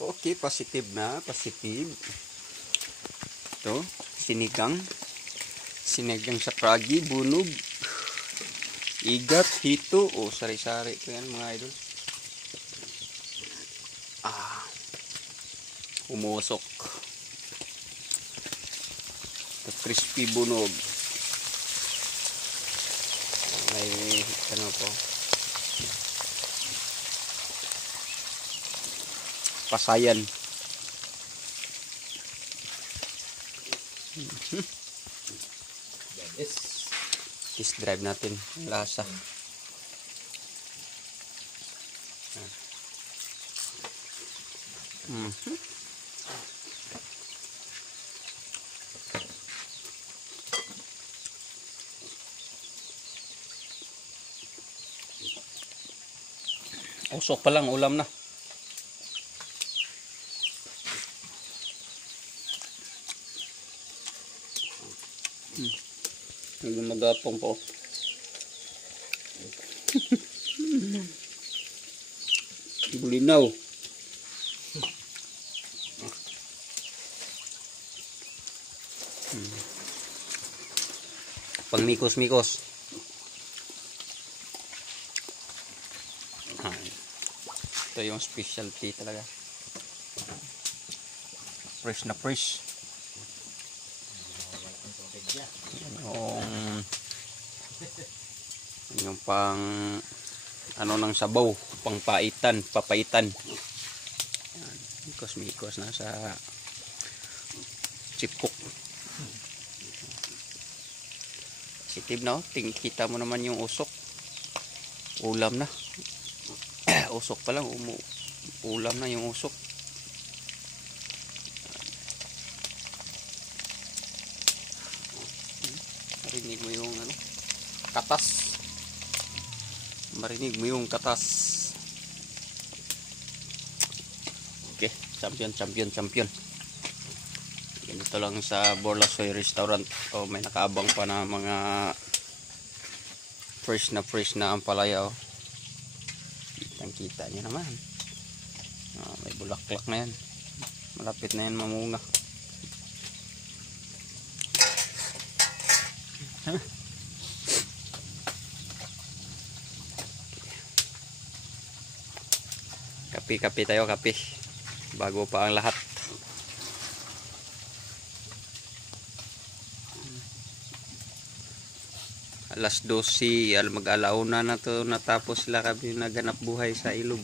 Okay, positive na, positive. Ito, sinigang. Sinigang sa pragi, bunog. Igat, hito. O, sari-sari ito yan mga idol. Umusok. Ito, crispy bunog. May ano po. Pasayan. Test drive natin lasa. Usok pa lang, ulam na. Hindi magapong po. Bulinaw. Pang mikos-mikos. Ito yung specialty talaga. Fresh na fresh. Yung pang ano ng sabaw, pang paitan, papaitan. Mikos-mikos na sa chipcook. Positive na, kita mo naman yung usok. Ulam na. Usok pa lang, ulam na yung usok. Marinig mo yung ano, katas. Marinig mo yung katas. Okay, champion. Ganito lang sa Borlasoy Restaurant. Oh, may nakaabang pa na mga fresh na ampalaya. Oh. Kita nyo naman. May bulaklak na yan. Malapit na yan mamunga. Kape tayo, kape. Bago pa ang lahat. Alas 12, mag-alauna na to, natapos sila kami naganap buhay sa ilog.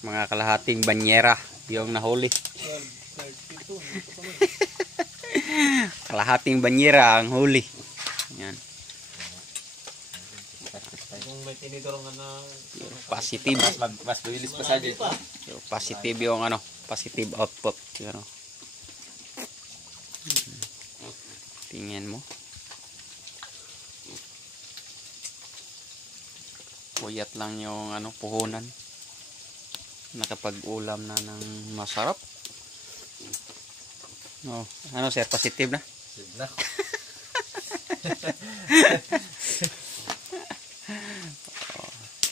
Mga kalahating banyera yung nahuli. Kalahating banyera ang huli. Yan. Kung may tinidorong na positive. Mas bilis pa sa dito. Positive yung ano, positive output. Yan, oh. Tingin mo. Puyat lang yung ano, puhunan. Nakapag-ulam na ng masarap. Oh, ano sir, positive na? Positive na.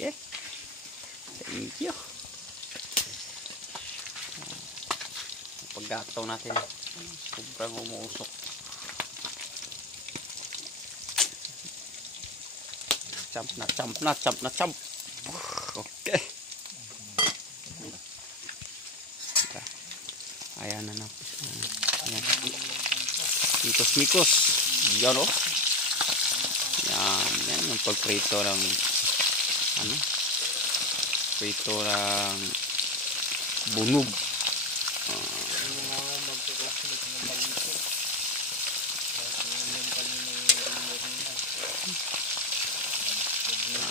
Okay. Thank you. Paggataw natin. Sobrang umuusok. Champ na. Okay. Ayan na. Ayan. Mikos. Yan o. Yan yung pagprito ng ano? Prito ng bunog.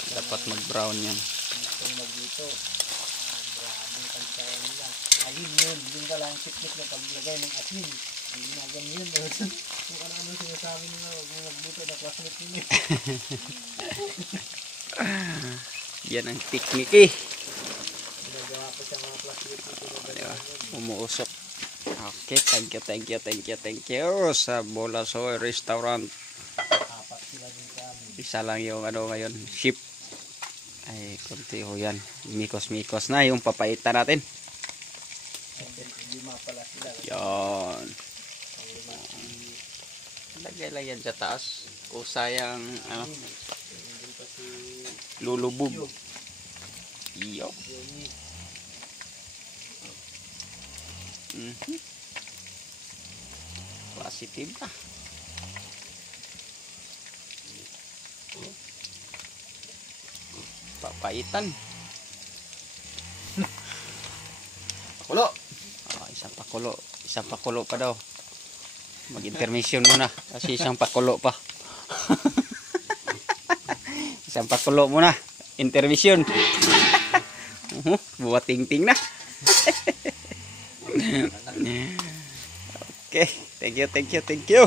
Dapat mag-brown yan. Yun ka lang technique na paglagay ng asin. Hindi na ganyan. Kung ano sinasabi nila, huwag mo magbuto na classmate nila. Yan ang technique eh. Ginagawa ko sa mga classmate nila. Umuusok. Okay, thank you sa Borlasoy Restaurant. Apat sila din kami. Isa lang yung ano ngayon, ship. Ay, konti ho yan. Mikos-mikos na yung papaitan natin. Lima pala sila. Yan. Lagay lang yan sa taas. O sayang, ano, lulubog. Iyo. Positive na. Papaitan. Kulo! Isang pakulo. Isang pakulo pa daw. Mag-intermission muna. Kasi isang pakulo pa. Isang pakulo muna. Intermission. Buat ting-ting na. Okay. Thank you.